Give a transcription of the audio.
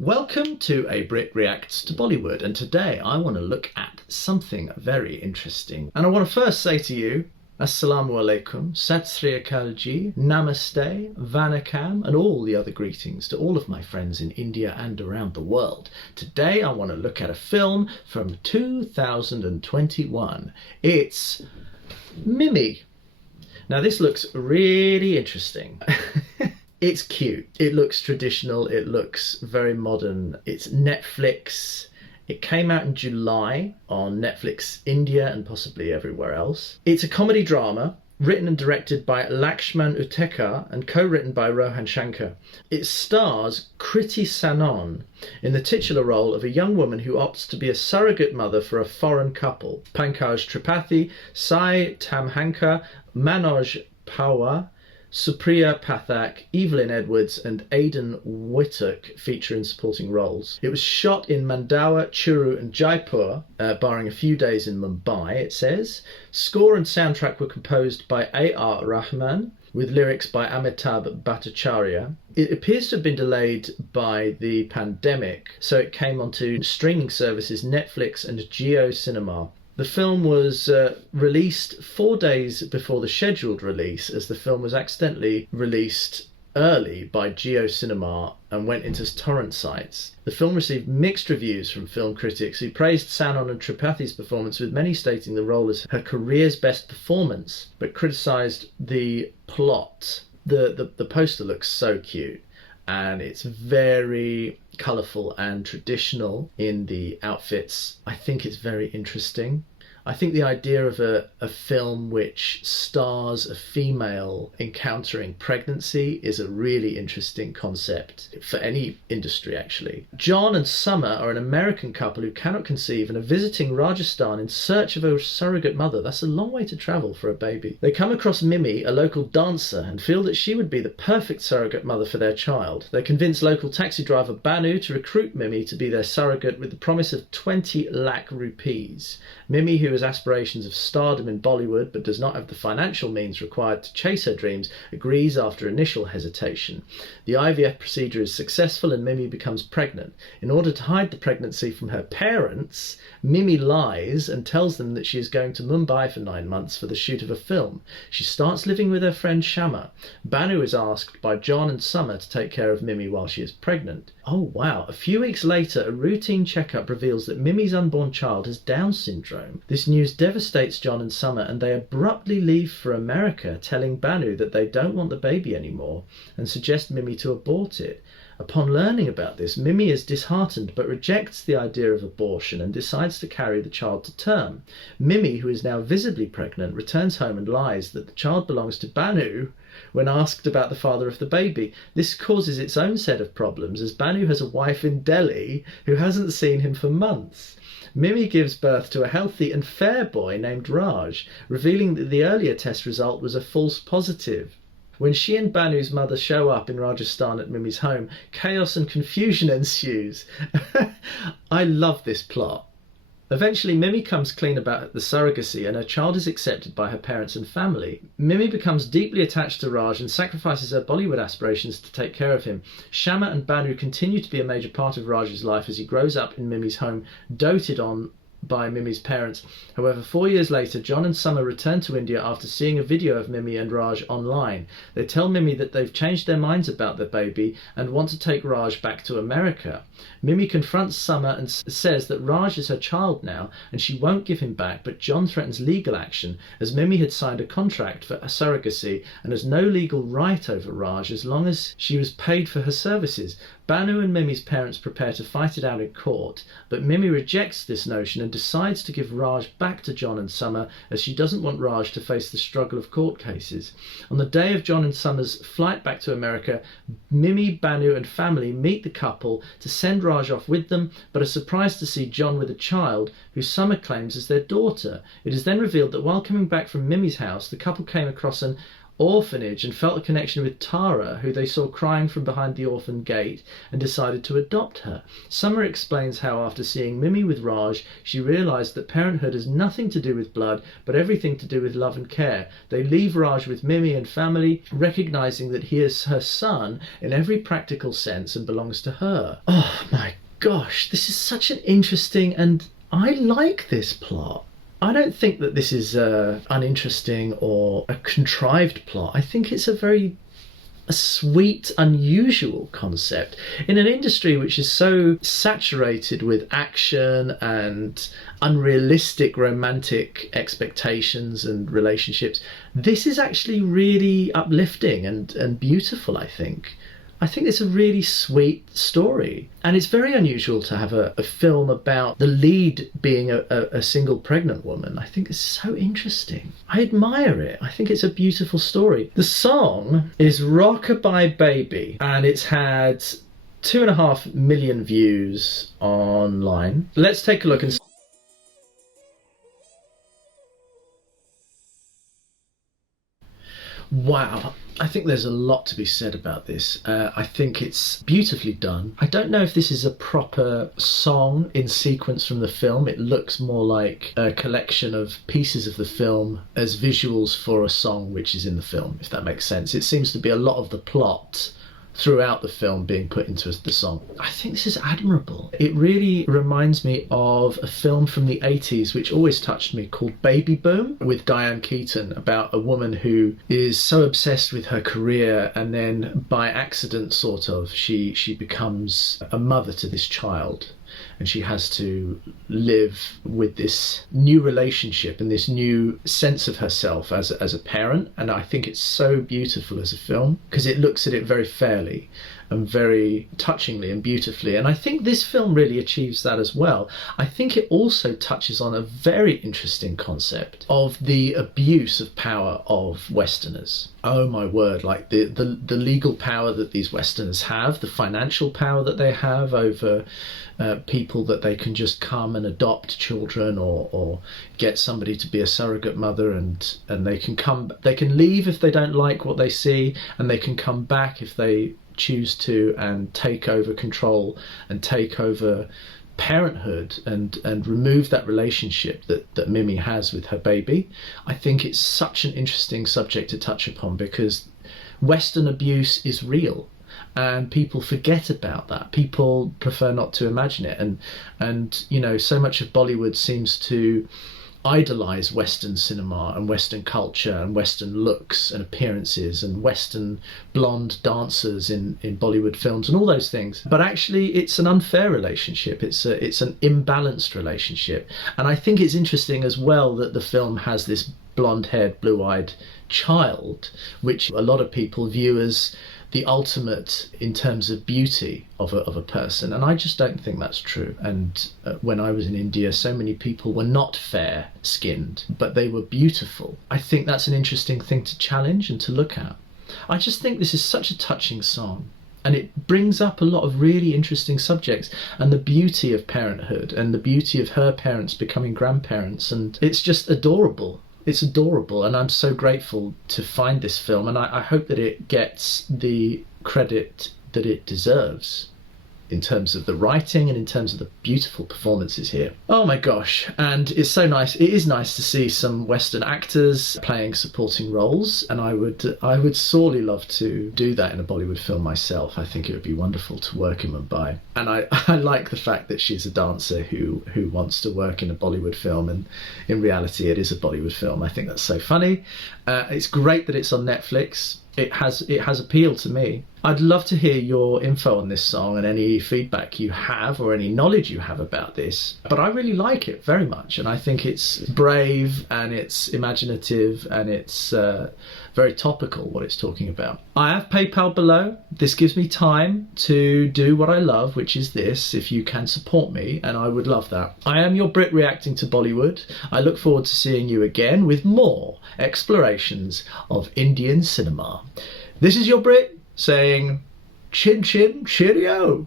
Welcome to a Brit Reacts to Bollywood, and today I want to look at something very interesting. And I want to first say to you, Assalamu alaikum, Sat Sri Akal Ji, Namaste, Vanakkam, and all the other greetings to all of my friends in India and around the world. Today I want to look at a film from 2021. It's Mimi. Now this looks really interesting. It's cute, it looks traditional, it looks very modern. It's Netflix. It came out in July on Netflix India and possibly everywhere else. It's a comedy drama written and directed by Lakshman Uttekar and co-written by Rohan Shankar. It stars Kriti Sanon in the titular role of a young woman who opts to be a surrogate mother for a foreign couple. Pankaj Tripathi, Tamhankar, Manoj, Pahwa, Supriya, Pathak, Evelyn and Aidan Whytock feature in supporting roles. It was shot in Mandawa, Churu and Jaipur, barring a few days in Mumbai, it says. Score and soundtrack were composed by A.R. Rahman, with lyrics by Amitabh Bhattacharya. It appears to have been delayed by the pandemic, so it came onto streaming services Netflix and Jio Cinema. The film was released 4 days before the scheduled release, as the film was accidentally released early by Jio Cinema and went into torrent sites. The film received mixed reviews from film critics who praised Sanon and Tripathi's performance, with many stating the role as her career's best performance, but criticised the plot. The poster looks so cute, and it's very colourful and traditional in the outfits. I think it's very interesting. I think the idea of a film which stars a female encountering pregnancy is a really interesting concept for any industry, actually. John and Summer are an American couple who cannot conceive and are visiting Rajasthan in search of a surrogate mother. That's a long way to travel for a baby. They come across Mimi, a local dancer, and feel that she would be the perfect surrogate mother for their child. They convince local taxi driver Banu to recruit Mimi to be their surrogate with the promise of 20 lakh rupees. Mimi, who has aspirations of stardom in Bollywood but does not have the financial means required to chase her dreams, agrees after initial hesitation. The IVF procedure is successful and Mimi becomes pregnant. In order to hide the pregnancy from her parents, Mimi lies and tells them that she is going to Mumbai for 9 months for the shoot of a film. She starts living with her friend Shama. Banu is asked by John and Summer to take care of Mimi while she is pregnant. Oh wow, a few weeks later a routine checkup reveals that Mimi's unborn child has Down syndrome. This news devastates John and Summer and they abruptly leave for America, telling Banu that they don't want the baby anymore and suggest Mimi to abort it. Upon learning about this, Mimi is disheartened but rejects the idea of abortion and decides to carry the child to term. Mimi, who is now visibly pregnant, returns home and lies that the child belongs to Banu when asked about the father of the baby. This causes its own set of problems, as Banu has a wife in Delhi who hasn't seen him for months. Mimi gives birth to a healthy and fair boy named Raj, revealing that the earlier test result was a false positive. When she and Banu's mother show up in Rajasthan at Mimi's home, chaos and confusion ensues. I love this plot. Eventually, Mimi comes clean about the surrogacy and her child is accepted by her parents and family. Mimi becomes deeply attached to Raj and sacrifices her Bollywood aspirations to take care of him. Shama and Banu continue to be a major part of Raj's life as he grows up in Mimi's home, doted on by Mimi's parents. However, 4 years later, John and Summer return to India after seeing a video of Mimi and Raj online. They tell Mimi that they've changed their minds about their baby and want to take Raj back to America. Mimi confronts Summer and says that Raj is her child now and she won't give him back, but John threatens legal action as Mimi had signed a contract for a surrogacy and has no legal right over Raj as long as she was paid for her services. Banu and Mimi's parents prepare to fight it out in court, but Mimi rejects this notion and decides to give Raj back to John and Summer, as she doesn't want Raj to face the struggle of court cases. On the day of John and Summer's flight back to America, Mimi, Banu and family meet the couple to send Raj off with them, but are surprised to see John with a child who Summer claims is their daughter. It is then revealed that while coming back from Mimi's house, the couple came across an orphanage and felt a connection with Tara, who they saw crying from behind the orphan gate, and decided to adopt her. Summer explains how after seeing Mimi with Raj, she realised that parenthood has nothing to do with blood, but everything to do with love and care. They leave Raj with Mimi and family, recognising that he is her son in every practical sense and belongs to her. Oh my gosh, this is such an interesting, and I like this plot. I don't think that this is uninteresting or a contrived plot. I think it's a sweet, unusual concept in an industry which is so saturated with action and unrealistic romantic expectations and relationships. This is actually really uplifting and beautiful, I think. I think it's a really sweet story, and it's very unusual to have a film about the lead being a single pregnant woman. I think it's so interesting. I admire it. I think it's a beautiful story. The song is Rockabye Baby, and it's had 2.5 million views online. Let's take a look and see. Wow, I think there's a lot to be said about this. I think it's beautifully done. I don't know if this is a proper song in sequence from the film. It looks more like a collection of pieces of the film as visuals for a song which is in the film, if that makes sense. It seems to be a lot of the plot throughout the film being put into the song. I think this is admirable. It really reminds me of a film from the 80s which always touched me called Baby Boom, with Diane Keaton, about a woman who is so obsessed with her career, and then by accident sort of she becomes a mother to this child, and she has to live with this new relationship and this new sense of herself as a parent. And I think it's so beautiful as a film because it looks at it very fairly and very touchingly and beautifully. And I think this film really achieves that as well. I think it also touches on a very interesting concept of the abuse of power of Westerners. Oh my word, like the legal power that these Westerners have, the financial power that they have over people, that they can just come and adopt children or get somebody to be a surrogate mother, and they can leave if they don't like what they see, and they can come back if they choose to, and take over control and take over parenthood and remove that relationship that Mimi has with her baby. I think it's such an interesting subject to touch upon because Western abuse is real and people forget about that. People prefer not to imagine it, and you know, so much of Bollywood seems to idolize Western cinema and Western culture and Western looks and appearances and Western blonde dancers in Bollywood films and all those things. But actually it's an unfair relationship. It's an imbalanced relationship. And I think it's interesting as well that the film has this blonde-haired, blue-eyed child, which a lot of people view as the ultimate in terms of beauty of a person, and I just don't think that's true. And when I was in India, so many people were not fair skinned, but they were beautiful. I think that's an interesting thing to challenge and to look at. I just think this is such a touching song, and it brings up a lot of really interesting subjects, and the beauty of parenthood and the beauty of her parents becoming grandparents, and it's just adorable. It's adorable, and I'm so grateful to find this film, and I hope that it gets the credit that it deserves in terms of the writing and in terms of the beautiful performances here. Oh my gosh, and it's so nice. It is nice to see some Western actors playing supporting roles, and I would sorely love to do that in a Bollywood film myself. I think it would be wonderful to work in Mumbai. And I like the fact that she's a dancer who wants to work in a Bollywood film, and in reality it is a Bollywood film. I think that's so funny. It's great that it's on Netflix. It has appeal to me. I'd love to hear your info on this song and any feedback you have or any knowledge you have about this. But I really like it very much, and I think it's brave and it's imaginative and it's very topical what it's talking about. I have PayPal below. This gives me time to do what I love, which is this, if you can support me, and I would love that. I am your Brit Reacting to Bollywood. I look forward to seeing you again with more explorations of Indian cinema. This is your Brit saying chin chin cheerio.